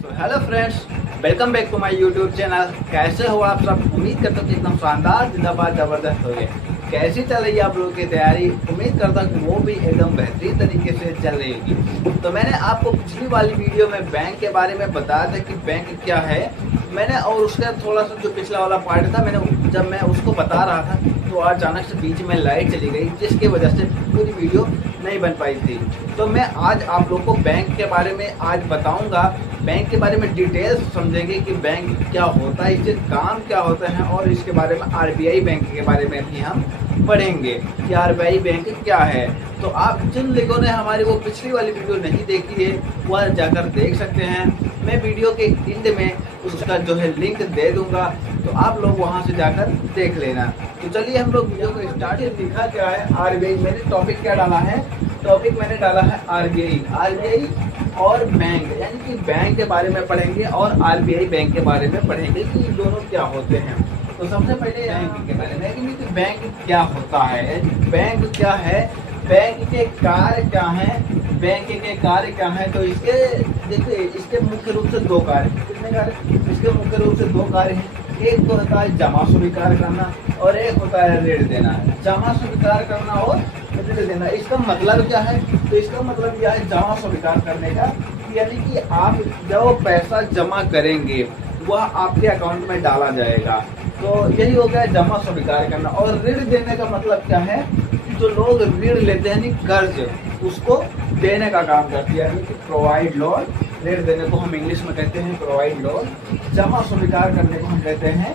Hello friends, welcome back to my YouTube channel. कैसे हो आप सब? उम्मीद करता हूँ कि एकदम शानदार, जिंदाबाद, जबरदस्त हो गए। कैसी चल रही है आप लोगों की तैयारी? उम्मीद करता हूँ कि वो भी एकदम बेहतरीन तरीके से चल रही होगी। तो मैंने आपको पिछली वाली वीडियो में बैंक के बारे में बताया था कि बैंक क्या है मैंने, और उसका थोड़ा सा जो पिछला वाला पार्ट था मैंने जब मैं उसको बता रहा था तो अचानक से बीच में लाइट चली गई, जिसकी वजह से पूरी वीडियो नहीं बन पाई थी। तो मैं आज आप लोगों को बैंक के बारे में आज बताऊंगा, बैंक के बारे में डिटेल्स समझेंगे कि बैंक क्या होता है, इसके काम क्या होते हैं, और इसके बारे में आरबीआई बैंक के बारे में भी हम पढ़ेंगे कि आरबीआई बैंक क्या है। तो आप जिन लोगों ने हमारी वो पिछली वाली वीडियो नहीं देखी है वह जाकर देख सकते हैं। मैं वीडियो के एंड में उसका जो है लिंक दे दूंगा, तो आप लोग वहां से जाकर देख लेना। तो चलिए हम लोग वीडियो को स्टार्ट। लिखा क्या है आरबीआई, मैंने टॉपिक क्या डाला है? टॉपिक मैंने डाला है आरबीआई और बैंक, यानी कि बैंक के बारे में पढ़ेंगे और आरबीआई बैंक के बारे में पढ़ेंगे कि ये दोनों क्या होते हैं। तो सबसे पहले बैंक के बारे में कि बैंक क्या होता है, बैंक क्या है, बैंक के कार्य क्या हैं, बैंक के कार्य क्या हैं। तो इसके देखिए, इसके मुख्य रूप से दो कार्य, कितने कार्य? इसके मुख्य रूप से दो कार्य हैं। एक तो होता है जमा स्वीकार करना और एक होता है ऋण देना। जमा स्वीकार करना और ऋण देना, इसका मतलब क्या है? तो इसका मतलब यह है जमा स्वीकार करने का, यानी कि आप जो पैसा जमा करेंगे वह आपके अकाउंट में डाला जाएगा। तो यही हो गया जमा स्वीकार करना। और ऋण देने का मतलब क्या है? जो लोग ऋण लेते हैं यानी कर्ज, उसको देने का काम करती है, यानी कि प्रोवाइड लोन। ऋण देने को हम इंग्लिश में कहते हैं प्रोवाइड लोन। जमा स्वीकार करने को हम कहते हैं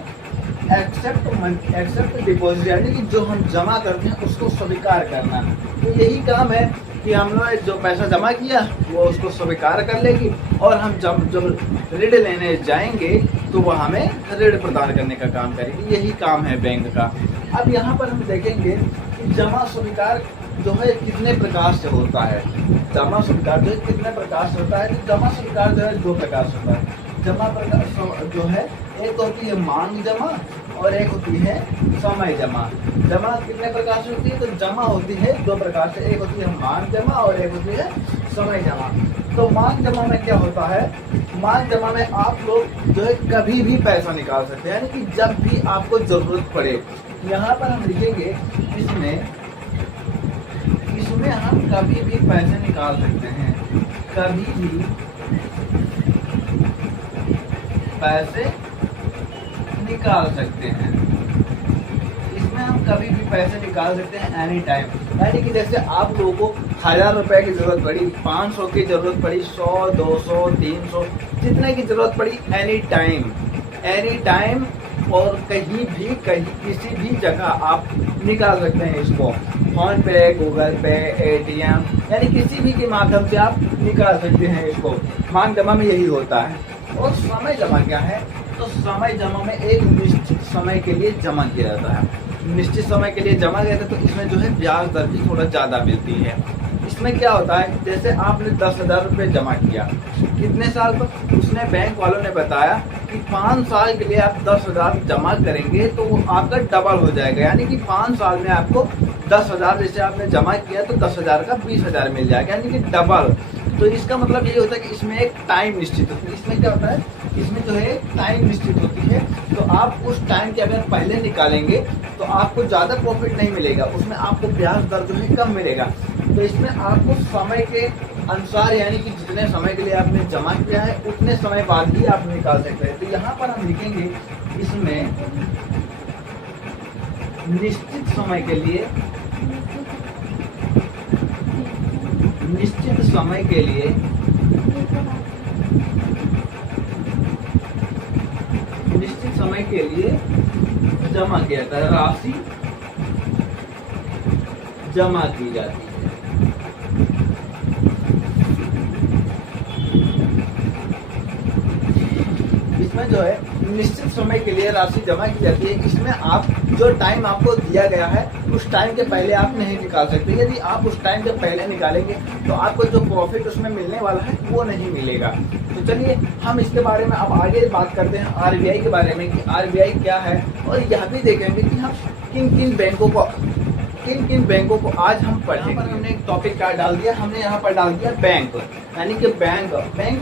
एक्सेप्ट डिपॉजिट, यानी कि जो हम जमा करते हैं उसको स्वीकार करना। तो यही काम है कि हमने जो पैसा जमा किया वो उसको स्वीकार कर लेगी, और हम जब ऋण लेने जाएंगे तो वह हमें ऋण प्रदान करने का काम करेगी। यही काम है बैंक का। अब यहाँ पर हम देखेंगे कि जमा स्वीकार जो है कितने प्रकार से होता है। जमा स्वीकार जो है कितने प्रकार से होता है? तो जमा स्वीकार जो है दो प्रकार से होता है। जमा प्रकार जो है, एक होती है मांग जमा और एक होती है समय जमा। जमा कितने प्रकार से होती है? तो जमा होती है दो प्रकार से, एक होती है मांग जमा और एक होती है समय जमा। तो मांग जमा में क्या होता है? मांग जमा में आप लोग जो है कभी भी पैसा निकाल सकते हैं, यानी कि जब भी आपको जरूरत पड़े। यहाँ पर हम लिखेंगे इसमें हम कभी भी पैसे निकाल सकते हैं, कभी भी पैसे निकाल सकते हैं। इसमें हम कभी भी पैसे निकाल सकते हैं एनी टाइम, यानी कि जैसे आप लोगों को 1000 रुपए की जरूरत पड़ी, 500 की जरूरत पड़ी, 100, 200, 300, जितने की जरूरत पड़ी, एनी टाइम और कहीं किसी भी जगह आप निकाल सकते हैं इसको। फोन पे, गूगल पे, एटीएम, यानी किसी भी के माध्यम से आप निकाल सकते हैं इसको। मांग जमा में यही होता है। और समय जमा क्या है? तो समय जमा में एक निश्चित समय के लिए जमा किया जाता है। निश्चित समय के लिए जमा किया जाता है, तो इसमें जो है ब्याज दर भी थोड़ा ज़्यादा मिलती है। इसमें क्या होता है, जैसे आपने 10,000 रुपये जमा किया, कितने साल पर? उसने बैंक वालों ने बताया कि 5 साल के लिए आप 10,000 जमा करेंगे तो वो आपका डबल हो जाएगा, यानी कि 5 साल में आपको 10,000 जैसे आपने जमा किया तो 10,000 का 20,000 मिल जाएगा, यानी कि डबल। तो इसका मतलब ये होता है कि इसमें एक टाइम निश्चित होती है। इसमें क्या होता है? इसमें जो है टाइम निश्चित होती है। तो आप उस टाइम के अगर पहले निकालेंगे तो आपको ज़्यादा प्रॉफिट नहीं मिलेगा, उसमें आपको ब्याज दर जो है कम मिलेगा। तो इसमें आपको समय के अनुसार, यानी कि जितने समय के लिए आपने जमा किया है उतने समय बाद ही आप निकाल सकते हैं। तो यहाँ पर हम लिखेंगे इसमें निश्चित समय के लिए जमा किया जाता है, राशि जमा की जाती है। इसमें जो है निश्चित समय के लिए राशि जमा की जाती है। इसमें आप जो टाइम आपको दिया गया है उस टाइम के पहले आप नहीं निकाल सकते। यदि आप उस टाइम के पहले निकालेंगे तो आपको जो प्रॉफिट उसमें मिलने वाला है वो नहीं मिलेगा। तो चलिए हम इसके बारे में अब आगे बात करते हैं आरबीआई के बारे में कि आरबीआई क्या है, और यह भी देखेंगे कि हम किन किन बैंकों को किन किन बैंकों को आज हम पढ़ेंगे। यहाँ पर हमने एक टॉपिक कार्ड डाल दिया, हमने यहाँ पर डाल दिया बैंक, यानी कि बैंक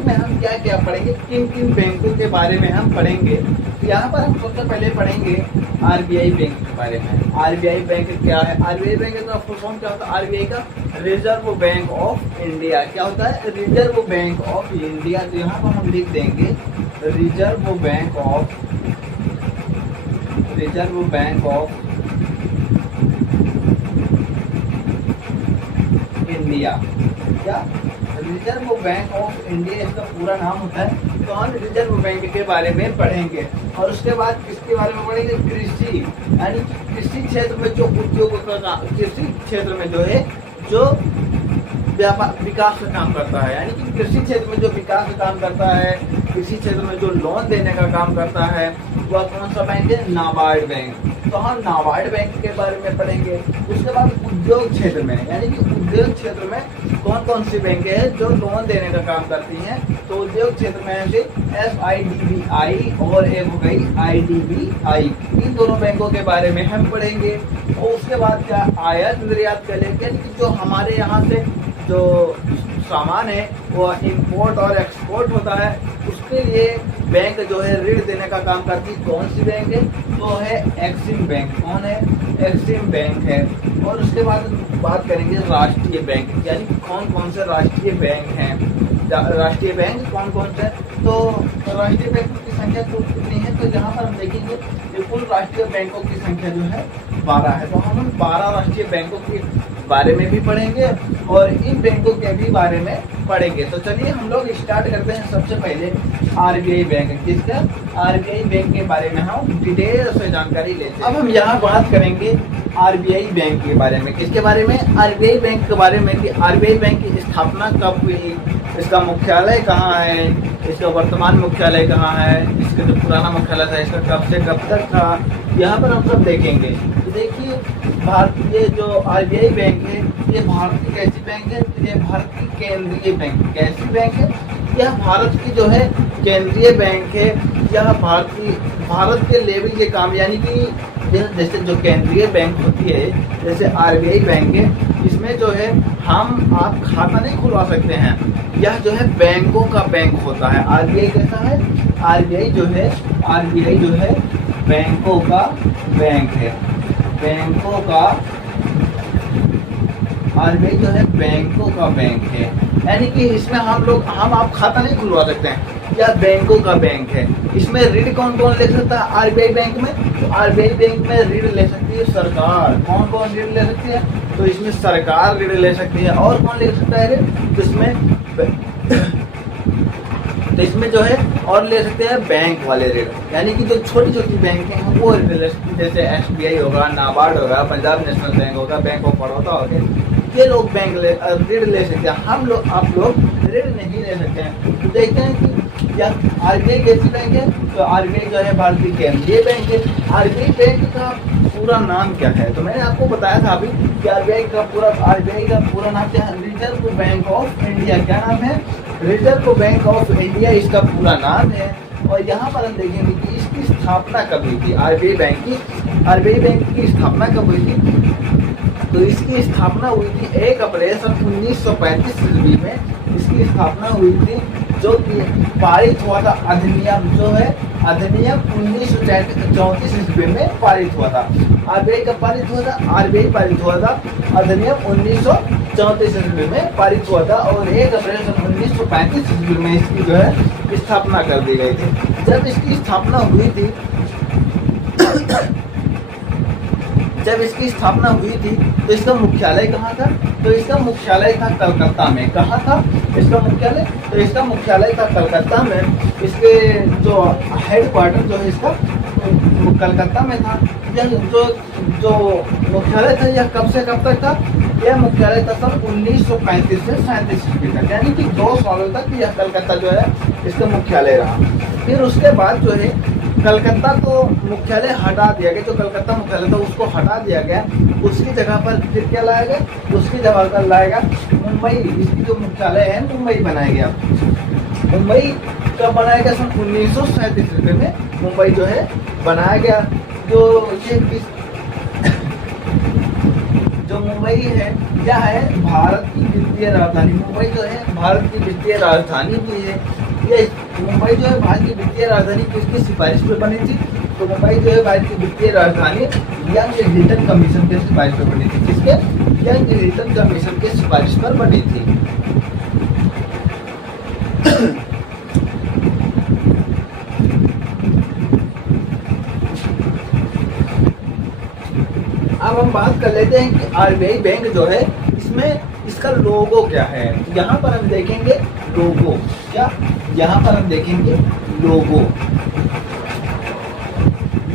में हम क्या क्या पढ़ेंगे, किन किन बैंकों के बारे में हम पढ़ेंगे। यहाँ पर हम सबसे पहले पढ़ेंगे आरबीआई बैंक के बारे में। आरबीआई बैंक क्या है? आरबीआई बैंक का फुल फॉर्म क्या होता है? आरबीआई का रिजर्व बैंक ऑफ इंडिया। क्या होता है? Reserve bank of India. तो यहाँ पर हम लिख देंगे रिजर्व बैंक ऑफ इंडिया। क्या? रिजर्व बैंक ऑफ इंडिया इसका पूरा नाम होता है। तो हम रिजर्व बैंक के बारे में पढ़ेंगे और उसके बाद किसके बारे में पढ़ेंगे? कृषि, यानी कृषि क्षेत्र में जो उद्योग का, कृषि क्षेत्र में जो है जो व्यापार विकास का काम करता है, यानी कि कृषि क्षेत्र में जो विकास का काम करता है, कृषि क्षेत्र में जो लोन देने का काम करता है, वह कौन सा बैंक है? नाबार्ड बैंक। तो हम नाबार्ड बैंक के बारे में पढ़ेंगे। उसके बाद उद्योग क्षेत्र में, यानी कि उद्योग क्षेत्र में कौन कौन सी बैंक है जो लोन देने का काम करती हैं। तो उद्योग क्षेत्र में है SIDBI और एक हो गई IDBI। इन दोनों बैंकों के बारे में हम पढ़ेंगे। और उसके बाद क्या? आयात निर्यात का लेकर, यानी कि जो हमारे यहाँ से जो सामान है वो इंपोर्ट और एक्सपोर्ट होता है, उसके लिए बैंक जो है ऋण देने का काम करती है। कौन सी बैंक है? तो है एक्सिम बैंक। कौन है? एक्सिम बैंक है। और उसके बाद बात करेंगे राष्ट्रीय बैंक, यानी कौन कौन से राष्ट्रीय बैंक हैं। राष्ट्रीय बैंक कौन कौन से? तो राष्ट्रीय बैंकों की संख्या कुल कितनी है? तो यहाँ पर हम देखेंगे कि कुल राष्ट्रीय बैंकों की संख्या जो है 12 है। तो हम 12 राष्ट्रीय बैंकों के बारे में भी पढ़ेंगे और इन बैंकों के भी बारे में पढ़ेंगे। तो चलिए हम लोग स्टार्ट करते हैं। सबसे पहले आरबीआई बैंक। किसका? आरबीआई बैंक के बारे में हम डिटेल से जानकारी लेते हैं। अब हम यहाँ बात करेंगे आरबीआई बैंक के बारे में। किसके बारे में? आरबीआई बैंक के बारे में कि आरबीआई बैंक की स्थापना कब हुई, इसका मुख्यालय कहाँ है, इसका वर्तमान मुख्यालय कहाँ है, इसका जो पुराना मुख्यालय था इसका कब से कब तक था, यहाँ पर हम सब देखेंगे। तो देखिए भारतीय जो आरबीआई बैंक है, ये भारतीय कैसी बैंक है? ये भारतीय केंद्रीय बैंक। कैसी बैंक है? यह भारत की जो है केंद्रीय बैंक है। यह भारत के लेवल के काम, यानी कि जैसे जो केंद्रीय बैंक होती है, जैसे आरबीआई बैंक है, इसमें जो है हम आप खाता नहीं खुलवा सकते हैं। यह जो है बैंकों का बैंक होता है। आरबीआई कैसा है? आरबीआई जो है बैंकों का बैंक है। बैंकों का आरबीआई जो है बैंकों का बैंक है, यानी कि इसमें हम आप खाता नहीं खुलवा सकते हैं। यह बैंकों का बैंक है। इसमें ऋण कौन कौन ले सकता है आरबीआई बैंक में? तो आरबीआई बैंक में ऋण ले सकती है सरकार। कौन कौन ऋण ले सकती है? तो इसमें सरकार ऋण ले सकती है। और कौन ले सकता है ऋण? तो इसमें जो है और ले सकते हैं बैंक वाले ऋण, यानी कि जो छोटी छोटी बैंक हैं वो ऋण ले सकते हैं। जैसे एसबीआई होगा, नाबार्ड होगा, पंजाब नेशनल बैंक होगा, बैंक ऑफ बड़ौदा हो गया, ये लोग बैंक ऋण ले सकते हैं। हम लोग आप लोग ऋण नहीं ले सकते हैं। तो देखते हैं कि यह आरबीआई कैसी बैंक है? तो आरबीआई जो है भारतीय केंद्रीय बैंक है। आरबीआई बैंक का पूरा नाम क्या है? तो मैंने आपको बताया था अभी कि आरबीआई का पूरा नाम क्या है? Reserve bank of India. क्या नाम है? रिजर्व बैंक ऑफ इंडिया इसका पूरा नाम है। और यहाँ पर हम देखेंगे कि इसकी स्थापना कब हुई थी। आरबीआई बैंक की स्थापना कब हुई थी? तो इसकी स्थापना हुई थी 1 अप्रैल 1935 ईस्वी में इसकी स्थापना हुई थी, जो कि पारित हुआ था अधिनियम, जो है अधिनियम 1934 ईस्वी में पारित हुआ था। आरबीआई कब पारित हुआ था? आरबीआई पारित हुआ था अधिनियम 1934 ईस्वी में पारित हुआ था और 1 अप्रैल 1935 ईस्वी में इसकी जो है स्थापना कर दी गई थी। जब इसकी स्थापना हुई थी तो इसका मुख्यालय कहाँ था? तो इसका मुख्यालय था कलकत्ता में। कहाँ था इसका मुख्यालय? तो इसका मुख्यालय था कलकत्ता में। इसके जो हेडक्वार्टर जो है इसका कलकत्ता में था। यह जो मुख्यालय था यह कब से कब तक था? यह मुख्यालय था सन 1935 से 37 ईस्वी तक, यानी कि 2 सालों तक यह कलकत्ता जो है इसका मुख्यालय रहा। फिर उसके बाद जो है कलकत्ता को मुख्यालय हटा दिया गया। जो कलकत्ता मुख्यालय था उसको हटा दिया गया। उसकी जगह पर फिर क्या लाया गया? उसकी जगह पर लाया गया मुंबई। इसकी जो मुख्यालय है मुंबई बनाया गया। मुंबई कब बनाया गया? सन 1937 ईस्वी में मुंबई जो है बनाया गया। जो ये मुंबई है क्या है, भारत की वित्तीय राजधानी। मुंबई जो है भारत की वित्तीय राजधानी भी है। ये मुंबई जो है भारत की वित्तीय राजधानी किसकी सिफारिश पर बनी थी? तो मुंबई जो है भारत की वित्तीय राजधानी यंग हिल्टन कमीशन के सिफारिश पर बनी थी। किसके? यंग हिल्टन कमीशन के सिफारिश पर बनी थी। अब हम बात कर लेते हैं कि आरबीआई बैंक जो है इसमें इसका लोगो क्या है। यहाँ पर हम देखेंगे लोगो क्या, यहाँ पर हम देखेंगे लोगो।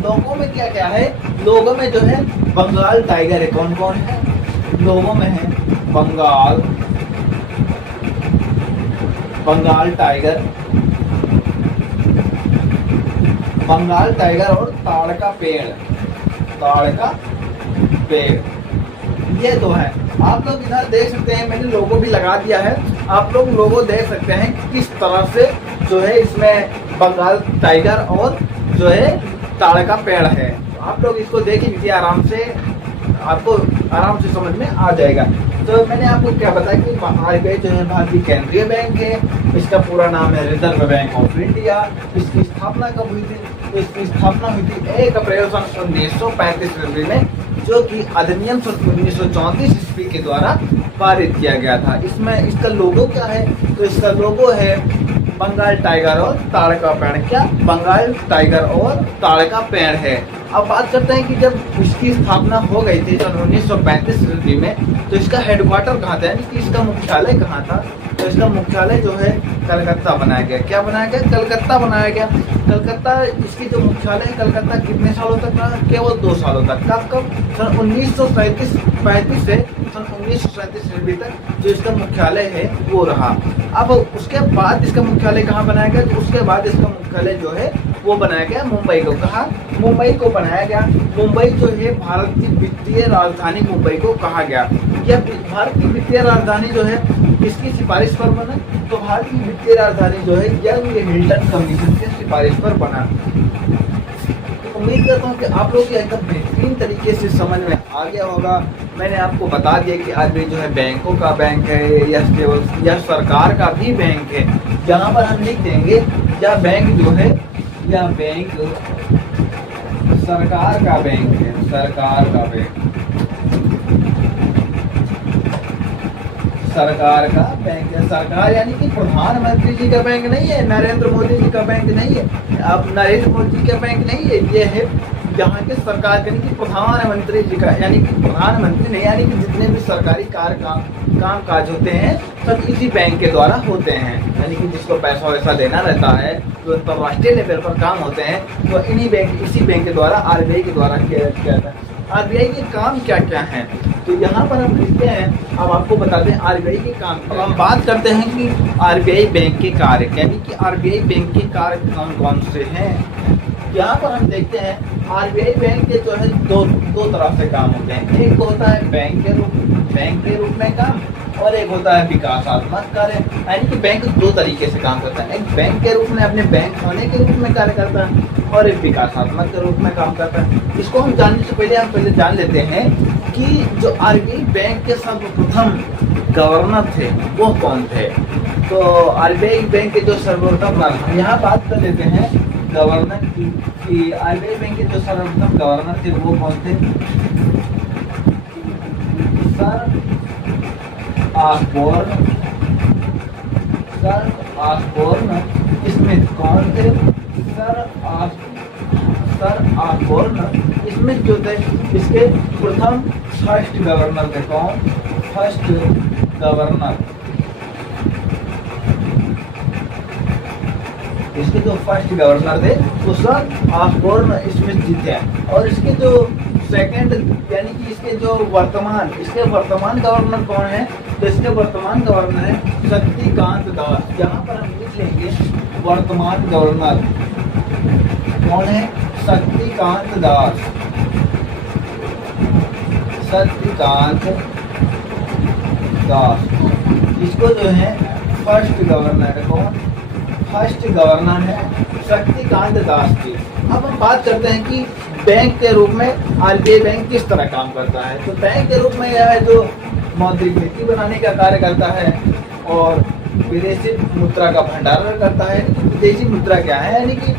लोगो में क्या क्या है? लोगो में जो है बंगाल टाइगर है। कौन कौन है? लोगो में है बंगाल टाइगर, बंगाल टाइगर और ताड़ का पेड़, ये दो है। आप लोग इधर देख सकते हैं, मैंने लोगो भी लगा दिया है। आप लोग लोगो देख सकते हैं किस तरह से जो है इसमें बंगाल टाइगर और जो है ताड़ का पेड़ है। आप लोग इसको देख लीजिए आराम से, आपको आराम से समझ में आ जाएगा। तो मैंने आपको क्या बताया कि आरबीआई जो है भारतीय केंद्रीय बैंक है। इसका पूरा नाम है रिजर्व बैंक ऑफ इंडिया। इसकी स्थापना कब हुई थी? तो इसकी स्थापना हुई थी 1 अप्रैल सन 1935 ईस्वी में, जो कि अधिनियम सन 1934 ईस्वी के द्वारा पारित किया गया था। इसमें इसका लोगो क्या है? तो इसका लोगो है बंगाल टाइगर और ताड़ का पेड़। क्या? बंगाल टाइगर और ताड़ का पेड़ है। अब बात करते हैं कि जब इसकी स्थापना हो गई थी सन 1935 ईस्वी में, तो इसका हेडक्वार्टर कहाँ था, यानी कि इसका मुख्यालय कहाँ था? तो इसका मुख्यालय जो है कलकत्ता बनाया गया। क्या बनाया गया? कलकत्ता बनाया गया। कलकत्ता इसकी जो मुख्यालय है कलकत्ता कितने सालों तक रहा? केवल 2 सालों तक। कब? सन 1935 से सन 1937 ईस्वी तक जो इसका मुख्यालय है वो रहा। अब उसके बाद इसका मुख्यालय कहाँ बनाया गया? तो उसके बाद इसका मुख्यालय जो है वो बनाया गया मुंबई को। कहा? मुंबई को बनाया गया। मुंबई जो है भारत की वित्तीय राजधानी मुंबई को कहा गया। यह भारत की वित्तीय राजधानी जो है किसकी सिफारिश पर बना? तो भारत की वित्तीय राजधानी जो है यंग हिल्टन कमीशन के सिफारिश पर बना। तो उम्मीद करता हूँ कि आप लोग एकदम बेहतरीन तरीके से समझ में आ गया होगा। मैंने आपको बता दिया कि आरबीआई जो है बैंकों का बैंक है या सरकार का भी बैंक है। यहाँ पर हम लिख देंगे या बैंक जो है या बैंक सरकार का बैंक है, सरकार का बैंक, सरकार का बैंक है। सरकार यानी कि प्रधानमंत्री जी का बैंक नहीं है, नरेंद्र मोदी जी का बैंक नहीं है, अब नरेंद्र मोदी जी का बैंक नहीं है। ये है यहाँ के सरकार यानी कि प्रधानमंत्री जी का, यानी कि प्रधानमंत्री नहीं, यानी कि जितने भी सरकारी काम काज होते हैं सब इसी बैंक के द्वारा होते हैं। यानी कि जिसको पैसा वैसा देना रहता है, जो अंतर्राष्ट्रीय लेवल पर काम होते हैं, तो इसी बैंक के द्वारा, आरबीआई के द्वारा किया जाता है। आरबीआई के काम क्या क्या हैं? तो यहाँ पर हम लिखते हैं। अब आपको बताते हैं आरबीआई के काम। अब हम बात करते हैं कि आरबीआई बैंक के कार्य, यानी कि आरबीआई बैंक के कार्य कौन कौन से हैं। यहाँ पर हम देखते हैं आरबीआई बैंक के जो है दो तरह से काम होते हैं। एक होता है बैंक के रूप में काम, और एक होता है विकासात्मक कार्य। यानी कि बैंक 2 तरीके से काम करता है। एक बैंक के रूप में अपने बैंक होने के रूप में कार्य करता है, और एक विकासात्मक के रूप में काम करता है। इसको हम जानने से पहले हम जान लेते हैं कि जो आरबीआई बैंक के सर्वप्रथम गवर्नर थे वो कौन थे। तो आरबीआई बैंक के जो सर्वप्रथम, यहाँ बात कर लेते हैं गवर्नर की आरबीआई बैंक के जो सर्वप्रथम गवर्नर थे वो कौन थे? Sir Osborne Smith. कौन थे? सर ऑसबोर्न स्मिथ जो थे इसके प्रथम फर्स्ट गवर्नर थे। कौन? First governor. इसके जो फर्स्ट गवर्नर थे वो सर ऑसबोर्न स्मिथ जी थे। और इसके जो सेकंड, यानी कि इसके वर्तमान गवर्नर कौन है? तो इसके वर्तमान गवर्नर है शक्तिकांत दास। यहाँ पर हम लिख लेंगे वर्तमान गवर्नर कौन है? शक्तिकांत दास। इसको जो है फर्स्ट गवर्नर है। कौन? फर्स्ट गवर्नर है शक्तिकांत दास जी। अब हम बात करते हैं कि बैंक के रूप में आरबीआई बैंक किस तरह काम करता है। तो बैंक के रूप में यह है जो मौद्रिक नीति बनाने का कार्य करता है और विदेशी मुद्रा का भंडारण करता है। विदेशी मुद्रा क्या है, यानी कि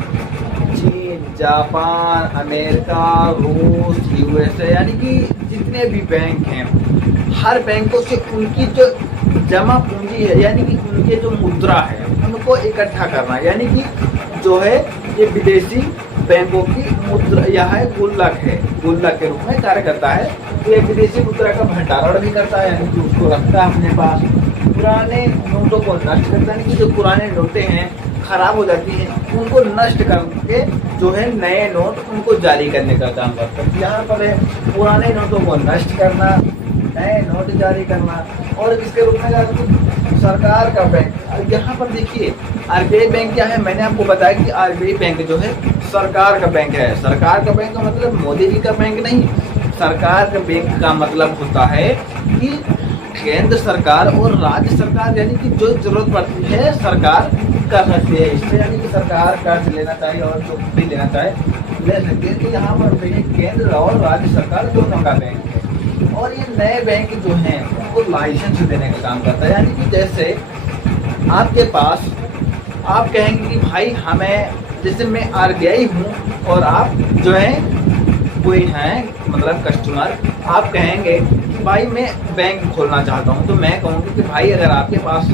चीन, जापान, अमेरिका, रूस, यूएसए, यानी कि जितने भी बैंक हैं, हर बैंकों से उनकी जो जमा पूंजी है, यानी कि उनके जो मुद्रा है, उनको इकट्ठा करना, यानी कि जो है ये विदेशी बैंकों की मुद्रा यह है गुल्लक है, गुल्लक के रूप में कार्य करता है। तो ये विदेशी मुद्रा का भंडारण भी करता है, यानी कि उसको रखता है अपने पास। पुराने नोटों को नष्ट करता है, यानी कि जो पुराने नोटें हैं खराब हो जाती हैं, उनको नष्ट करके जो है नए नोट उनको जारी करने का काम करता है। यहाँ पर है पुराने नोटों को नष्ट करना, नए नोट जारी करना। और इसके रूप में सरकार का बैंक, यहाँ पर देखिए आरबीआई बैंक क्या है, मैंने आपको बताया कि आरबीआई बैंक जो है सरकार का बैंक है। सरकार का बैंक का मतलब मोदी जी का बैंक नहीं, सरकार का बैंक का मतलब होता है कि केंद्र सरकार और राज्य सरकार, यानी कि जो जरूरत पड़ती है सरकार कर सकती है इससे, यानी कि सरकार कर्ज लेना चाहिए और जो भी लेना चाहे ले सकती है। तो यहाँ पर केंद्र और राज्य सरकार दोनों का बैंक है। और ये नए बैंक जो हैं उनको लाइसेंस देने का काम करता है, यानी कि जैसे आपके पास आप कहेंगे कि भाई हमें, जैसे मैं आरबीआई हूँ और आप जो है कोई हैं मतलब कस्टमर, आप कहेंगे कि भाई मैं बैंक खोलना चाहता हूँ, तो मैं कहूँगी कि भाई अगर आपके पास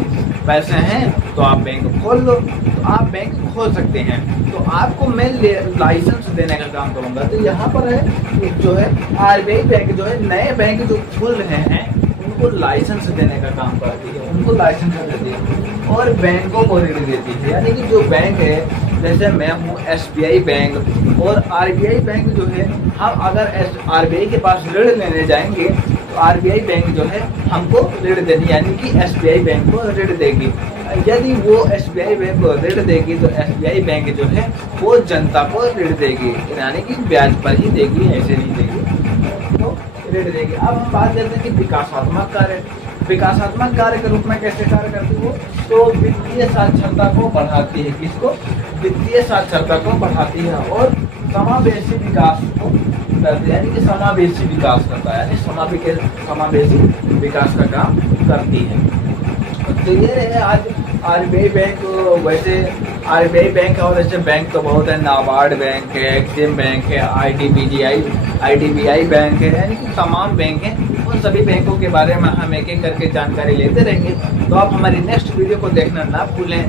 पैसे हैं तो आप बैंक खोल लो, तो आप बैंक खोल सकते हैं। तो आपको मैं लाइसेंस देने का काम करूँगा। तो यहाँ पर है एक जो है आरबीआई बैंक जो है नए बैंक जो खुल रहे हैं उनको लाइसेंस देने का काम करती है, उनको लाइसेंस देती है और बैंकों को ऋण देती है। यानी कि जो बैंक है, जैसे मैं हूँ एसबीआई बैंक और आरबीआई बैंक जो है, हम अगर आरबीआई के पास ऋण लेने जाएंगे तो आरबीआई बैंक जो है हमको ऋण देगी, यानी कि एसबीआई बैंक को ऋण देगी। यदि वो एसबीआई बैंक को ऋण देगी तो एसबीआई बैंक जो है वो जनता को ऋण देगी, यानी कि ब्याज पर ही देगी, ऐसे नहीं देगी, तो ऋण देगी। अब हम बात करते हैं कि विकासात्मक कार्य, विकासात्मक कार्य के रूप में कैसे कार्य करती है, तो वित्तीय साक्षरता को बढ़ाती है। किसको? वित्तीय साक्षरता को बढ़ाती है और समावेशी विकास को करती है, यानी कि समावेशी विकास करता है, यानी समावेशी विकास का काम करती है। तो ये रहे आज आरबीआई बैंक। वैसे आरबीआई बैंक और ऐसे बैंक तो बहुत है, नाबार्ड बैंक है, एक्सिम बैंक है, आईडीबीआई बैंक है, यानी कि तमाम बैंक हैं। उन सभी बैंकों के बारे में हम एक एक करके जानकारी लेते रहेंगे। तो आप हमारी नेक्स्ट वीडियो को देखना ना भूलें।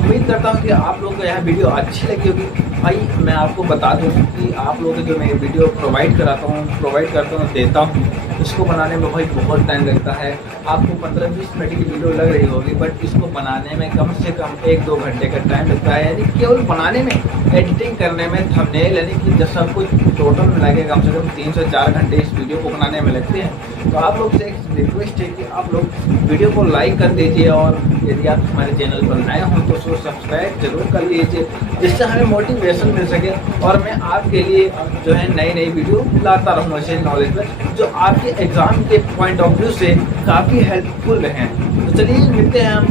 उम्मीद करता हूँ कि आप लोगों को यह वीडियो अच्छी लगी होगी। भाई मैं आपको बता दूँ कि आप लोगों को जो मैं वीडियो प्रोवाइड करता हूँ देता हूँ, इसको बनाने में भाई बहुत टाइम लगता है। आपको 15-20 मिनट की वीडियो लग रही होगी, बट इसको बनाने में कम से कम 1-2 घंटे का टाइम लगता है, यानी केवल बनाने में, एडिटिंग करने में, थंबनेल, यानी कि जब सब कुछ टोटल मिला के कम से कम 3 से 4 घंटे इस वीडियो को बनाने में लगते हैं। तो आप लोग से एक रिक्वेस्ट है कि आप लोग वीडियो को लाइक कर दीजिए और यदि आप हमारे चैनल पर नए हों तो उसको सब्सक्राइब जरूर कर लीजिए, जिससे हमें मोटिवेशन मिल सके और मैं आपके लिए जो है नई वीडियो लाता रहूँ ऐसे नॉलेज में, जो आपके एग्ज़ाम के पॉइंट ऑफ व्यू से काफ़ी हेल्पफुल रहें। तो चलिए मिलते हैं हम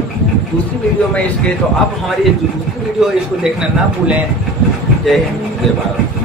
दूसरी वीडियो में इसके। तो आप हमारी दूसरी वीडियो इसको देखना ना भूलें। जय हिंद, जय भारत।